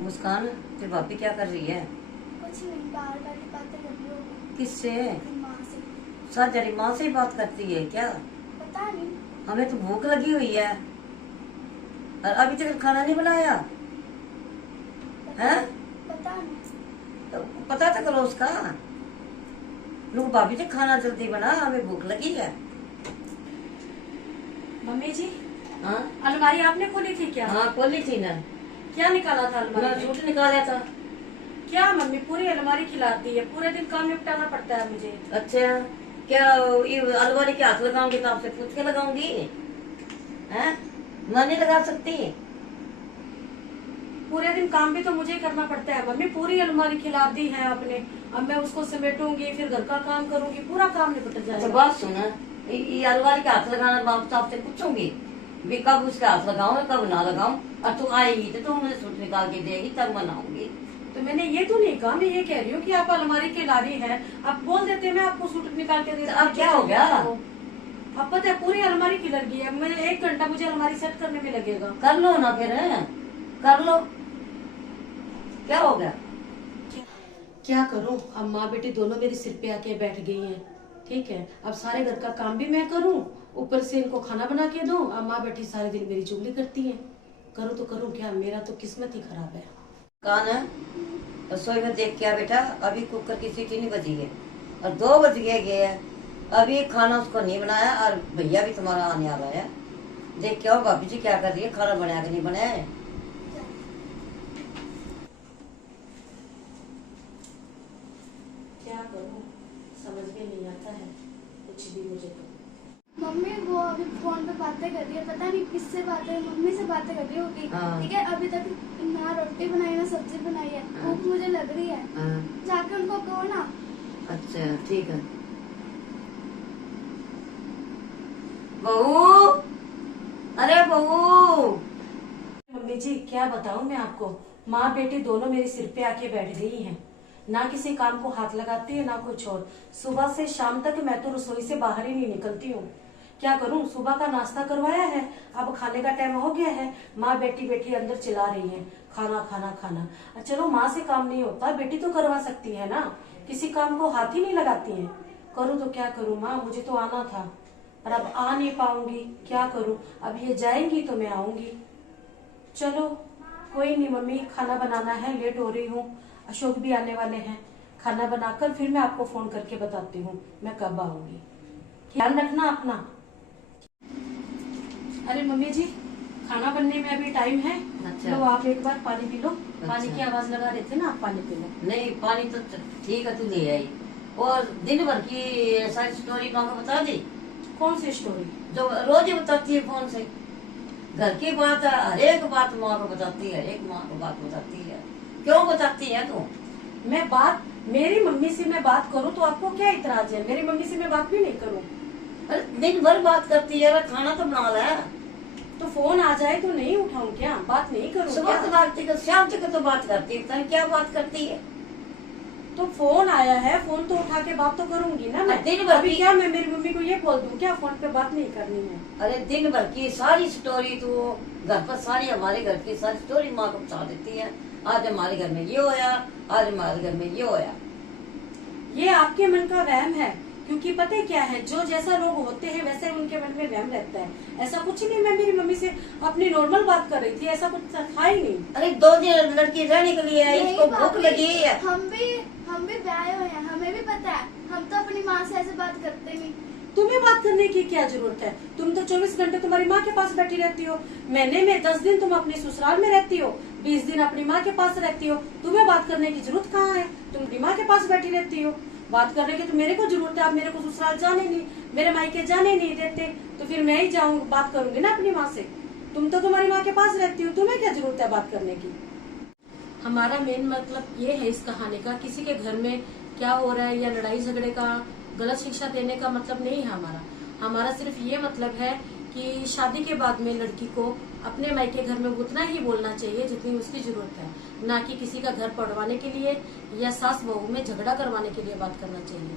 मुस्कान, तेरी भाभी क्या कर रही है? कुछ नहीं, बाहर वाली बातें कर रही होगी। किससे? माँ से। साथ तेरी माँ से ही बात करती है क्या? पता नहीं। हमें तो भूख लगी हुई है और अभी तक खाना नहीं बनाया है? पता नहीं। तो पता तो करो उसका। लोग भाभी जी खाना जल्दी बना, हमें भूख लगी है। मम्मी जी, हाँ अलमारी आपने खोली थी क्या? हाँ, खोली थी ना। क्या निकाला था मैं अलमारी में? सूट निकाला था। क्या मम्मी पूरी अलमारी खिलाती है, पूरे दिन काम निपटाना पड़ता है मुझे। अच्छा, क्या ये अलमारी के हाथ लगाऊंगी तो आपसे पूछ के लगाऊंगी? हैं? मैं नहीं लगा सकती। पूरे दिन काम भी तो मुझे ही करना पड़ता है मम्मी, पूरी अलमारी खिला दी है आपने। अब मैं उसको समेटूंगी, फिर घर का काम करूंगी, पूरा काम निपट अच्छा जाएगा। बात सुना, ये अलमारी के हाथ लगाना बाप आपसे पूछूंगी भी कब उसके हाथ लगाऊं कब ना लगाऊं। और तू आएगी तो तू मुझे सूट निकाल के देगी तब मनाऊंगी। तो मैंने ये तो नहीं कहा, मैं ये कह रही हूँ कि आप अलमारी खिला रही है, आप बोल देते मैं आपको सूट निकाल के दे तो अब क्या हो गया? अब पता है पूरी अलमारी खिल गई है, मैं 1 घंटा मुझे अलमारी सेट करने में लगेगा। कर लो ना फिर, कर लो। क्या हो गया? क्या करूं, अब माँ बेटी दोनों मेरे सिर पे आके बैठ गई हैं। ठीक है, अब सारे घर का काम भी मैं करूं, ऊपर से इनको खाना बना के दूं। अब माँ बेटी सारे दिन मेरी चुगली करती हैं। करूं तो करूं क्या, मेरा तो किस्मत ही खराब है। कान है रसोई में देख क्या बेटा, अभी कुकर की सीटी नहीं बजी है और 2 बज गए हैं। अभी खाना उसको नहीं बनाया और भैया भी तुम्हारा आने वाला है। देख क्या हो भाभी जी क्या कर रही है, खाना बनाया कि नहीं बनाया है? क्या करूं, समझ में नहीं आता है कुछ भी मुझे तो। मम्मी वो अभी फोन पे बातें कर रही है, पता नहीं किससे बातें, मम्मी से बातें कर रही होगी। हाँ। ठीक है, अभी तक ना रोटी बनाई ना सब्जी बनाई है, हाँ। भूख मुझे लग रही है। हाँ। जाके उनको कहो ना। अच्छा ठीक है। बहू, अरे बहू। मम्मी जी क्या बताऊं मैं आपको, माँ बेटी दोनों मेरे सिर पे आके बैठ गई हैं। ना किसी काम को हाथ लगाती है ना कुछ और। सुबह से शाम तक मैं तो रसोई से बाहर ही नहीं निकलती हूँ। क्या करूं, सुबह का नाश्ता करवाया है, अब खाने का टाइम हो गया है। माँ बेटी बेटी अंदर चिल्ला रही है खाना खाना खाना। चलो माँ से काम नहीं होता, बेटी तो करवा सकती है ना, किसी काम को हाथ ही नहीं लगाती है। करूँ तो क्या करूँ माँ, मुझे तो आना था पर अब आ नहीं पाऊंगी, क्या करूँ। अब ये जाएंगी तो मैं आऊंगी। चलो कोई नहीं मम्मी, खाना बनाना है, लेट हो रही हूँ, अशोक भी आने वाले हैं। खाना बनाकर फिर मैं आपको फोन करके बताती हूँ मैं कब आऊंगी। ध्यान रखना अपना। अरे मम्मी जी, खाना बनने में अभी टाइम है। अच्छा। लो आप एक बार पानी पी लो। पानी अच्छा। की आवाज लगा रहे थे ना, आप पानी पी लो। नहीं पानी तो ठीक है, तू ले आई। और दिन भर की सारी स्टोरी माँ को बता दी कौन सी स्टोरी? जो रोज ही बताती है फोन से। घर की बात है, हर एक बात माँ को बताती है, हर एक माँ को बात बताती है। क्यों बताती है तू? मैं बात मेरी मम्मी से मैं बात करूँ तो आपको क्या इतराज है? मेरी मम्मी से मैं बात भी नहीं करूँ? अरे दिन भर बात करती है, अरे खाना तो बना ले। तो फोन आ जाए तो नहीं उठाऊं क्या, बात नहीं करूँ सुबह क्या? से बात कर, शाम तक तो बात करती है, पता नहीं क्या बात करती है। तो फोन आया है, फोन तो उठा के बात तो करूंगी ना मैं। दिन भर अभी की- क्या मैं मेरी मम्मी को ये बोल दूं क्या फोन पे बात नहीं करनी है? अरे दिन भर की सारी स्टोरी तू घर पर सारी हमारे घर की सारी स्टोरी माँ को बता देती है। आज हमारे घर में ये होया, आज हमारे घर में ये होया। ये आपके मन का वहम है, क्योंकि पता है क्या है, जो जैसा लोग होते हैं वैसे उनके मन में वहम रहता है। ऐसा कुछ नहीं, मैं मेरी मम्मी से अपनी नॉर्मल बात कर रही थी, ऐसा कुछ था ही नहीं। अरे 2 दिन लड़की रहने के लिए आई, नहीं इसको भूख भाभी, लगी है। हम भी ब्याह हुए हैं, हमें भी पता है। हम तो अपनी माँ से ऐसे बात करते नहीं। तुम्हें बात करने की क्या जरूरत है? तुम तो 24 घंटे तुम्हारी माँ के पास बैठी रहती हो। महीने में 10 दिन तुम अपने ससुराल में रहती हो, 20 दिन अपनी माँ के पास रहती हो। तुम्हें बात करने की जरूरत कहाँ है? तुम अपनी माँ के पास बैठी रहती हो। बात करने की तो मेरे को जरूरत है। आप मेरे को ससुराल जाने नहीं, मेरे मायके जाने नहीं देते, तो फिर मैं ही जाऊँ बात करूंगी ना अपनी माँ से। तुम तो तुम्हारी माँ के पास रहती हो, तुम्हें क्या जरूरत है बात करने की? हमारा मेन मतलब ये है इस कहानी का, किसी के घर में क्या हो रहा है या लड़ाई झगड़े का, गलत शिक्षा देने का मतलब नहीं है हमारा। हमारा सिर्फ ये मतलब है कि शादी के बाद में लड़की को अपने मायके घर में उतना ही बोलना चाहिए जितनी उसकी जरूरत है, ना कि किसी का घर पड़वाने के लिए या सास बहू में झगड़ा करवाने के लिए बात करना चाहिए।